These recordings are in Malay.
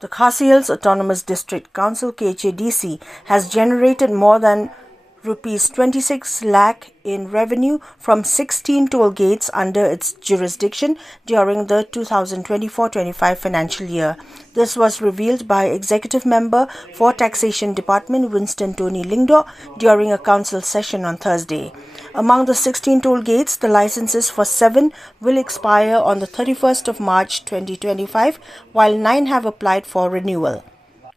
The Khasi Hills Autonomous District Council KHADC has generated more than Rs 26 lakh in revenue from 16 toll gates under its jurisdiction during the 2024-25 financial year. This was revealed by Executive Member for Taxation Department Winston Tony Lingdo during a council session on Thursday. Among the 16 toll gates, the licenses for 7 will expire on the 31st of March 2025, while 9 have applied for renewal.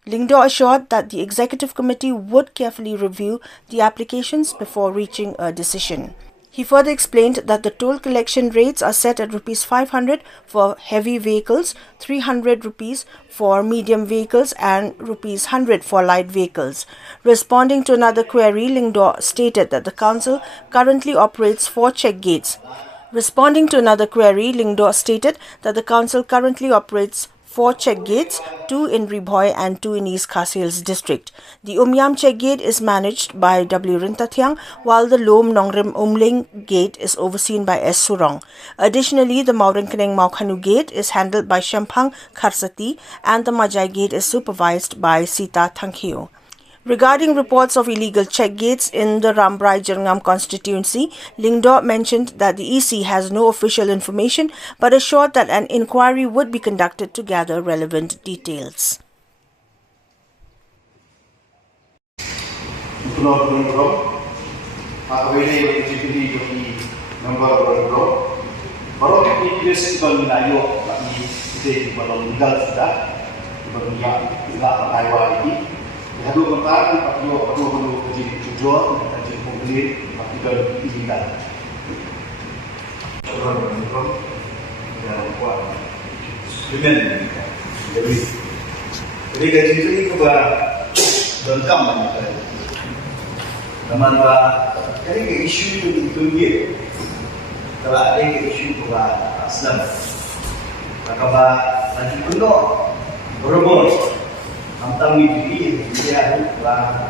Lingdo assured that the Executive Committee would carefully review the applications before reaching a decision. He further explained that the toll collection rates are set at Rs 500 for heavy vehicles, 300 rupees for medium vehicles and Rs 100 for light vehicles. Responding to another query, Lingdo stated that the council currently operates 4 check gates. 4 check gates, 2 in Riboy and 2 in East Khasi Hills district. The Umyam check gate is managed by W. Rintathiang, while the Lom Nongrim Umling gate is overseen by S. Surong. Additionally, the Maurengkeneng Maukhanu gate is handled by Shemphang Kharsati and the Majai gate is supervised by Sita Thankhiu. Regarding reports of illegal check gates in the Rambrai Jerngam constituency, Lingdo mentioned that the EC has no official information but assured that an inquiry would be conducted to gather relevant details. Hadu kontak patio adu hulu kejin tujuan kejin pembeli patio izinkan. Orang menonton dan kuat dengan jadi kejin ini kepada lengkap mana teman bah jadi ke isu itu dia kalau ada ke isu kepada Islam maka bah nanti penuh berubah tentang ini dia adalah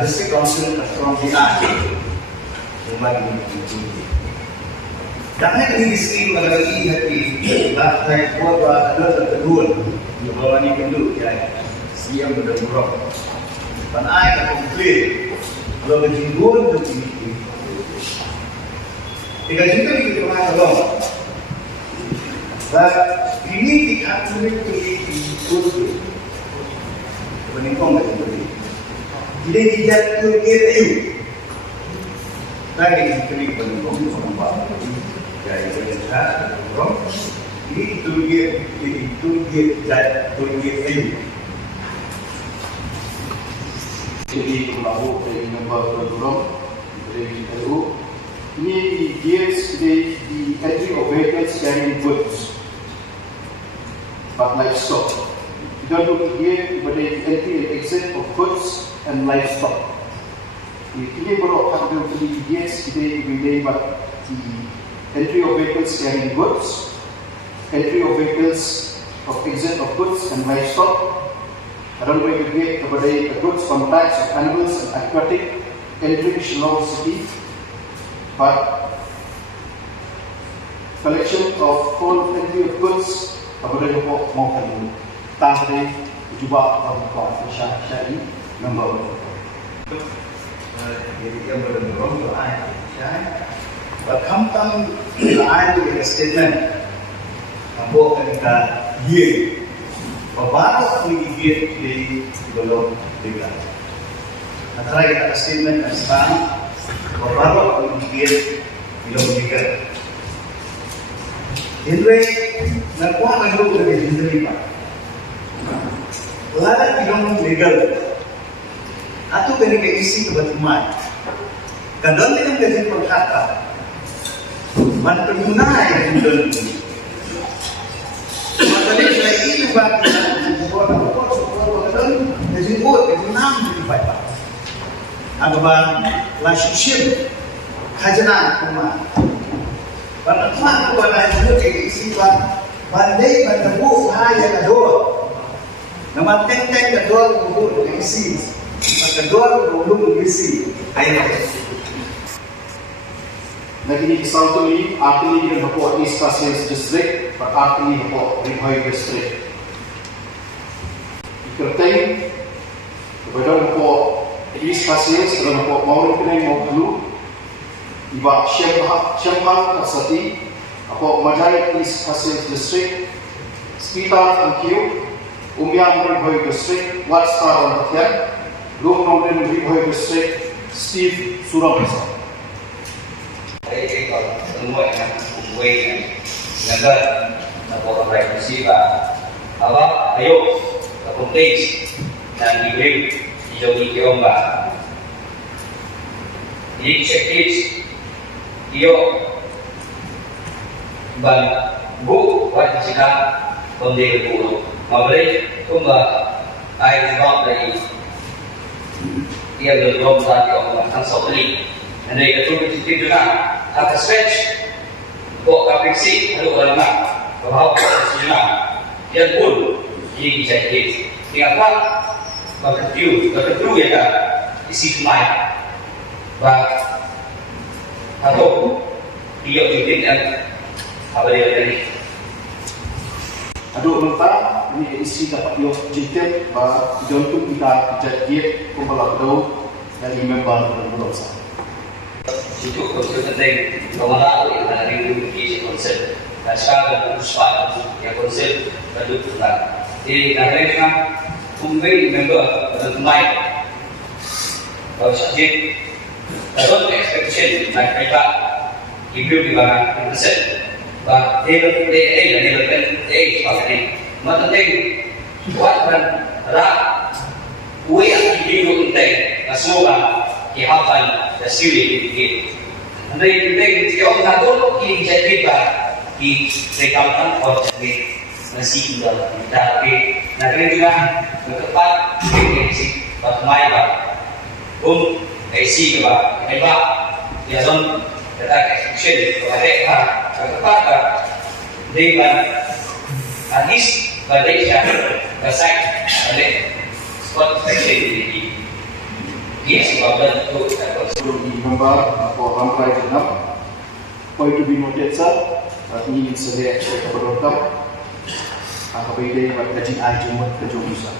district council from the art kembali ini. Karena ini district lagi hati lah saya buat ada terdual di bawah ini penduduk ya siang berdemurah. Karena ayat komplain kalau berjinggun tu ini. Jika juga kita pernah tahu, bahawa ini tidak memiliki itu peningkong dari beli. Jadi tidak terkira lagi diberi peningkong sampai dari kerja peningkong. Ini terkira dan terkira. Jadi kalau dari nombor peningkong dari itu ini gives the entry of vehicles carrying goods, but livestock. Kita here kepada entry and exit of goods and livestock. Ini baru akan beli gates kita boleh buat the entry of vehicles carrying goods, entry of vehicles of exit of goods and livestock. Around by the gate kepada goods from types of animals and aquatic entry Shillong city, but collection of all entry of goods kepada Jepok maupun Tadi juga perempuan syari nombor. Jadi yang berdorong tu ayat syari. Berkampang ayat itu statement. Ambo kita dia. Bapak ini dia di belum juga. Antara kita statement dan sekarang bapak ini dia belum juga. Jadi nak buat lagu dari sini pak. Lalat bilang legal, atau dari keisi kebetulan. Kadang kita menjadi perkata, man pengguna yang betul. Maksudnya lagi juga buat kadang jadi buat enam jadi baik. Agak relationship khazanah rumah. Pertama kepada itu keisi bandai bertemu hanya kedua. Nama tenteng kedua guru isi, kedua guru isi ayat. Lagi satu ini, artinya dia dapat East Khasi Hills district, but artinya dapat Riboy district. kerteng kepada po East Pasir dalam po Maurin Penang mau dulu iba Syamhang Kasati po Majai East Pasir District Sekitar Angkiu Umyang Riboy District Watstar on Batian Luang Nongden Riboy District Steve Surabaya. Cái còn ứng nguyện là cùng quê nhân dân là bộ hợp đại của sĩ và ở đó ví dụ là công ty là nghỉ lưu thì dầu đi cái ông bà đi check it iyo bằng vũ quan chỉ là vấn đề của mà ở đây cũng là ai gọi là dia belum saat yang akan saudari. Dan dari itu kita juga atas stretch, kok kapiksi ada orang nak, bahwa sudah dia pun ini jadi. Kenapa? Berkeju ya kan, isi semai, bah atau dia juga dan apa dia tadi. Aduh mentah ini isi dapat yo jitet ba jontuk kita jadi pembalap dari member berusaha. Itu konsep penting nomor yang ada di Indonesia konsep. Dan sekarang pusat yang konsep berdua. Di negara umumnya member berdua. Kalau sakit, kalau expectation mereka ibu di mana konsep. Và đây là đây sebagai mà penting buat dan ra kue yang penting là semoga kehidupan dan siri ini. Nanti penting kalau ngatur ini jadi bah di rekaman jadi nasi udah tapi nanti juga berkepat ini sih mai bah isi bah hebat ya son kita action mereka berkepat dengan Anis Malaysia besar ada spot section ini dia sebabnya itu di member atau rampai jenam point to be noted sir ini sebagai kepada apa beda kajian ajuman kejurusan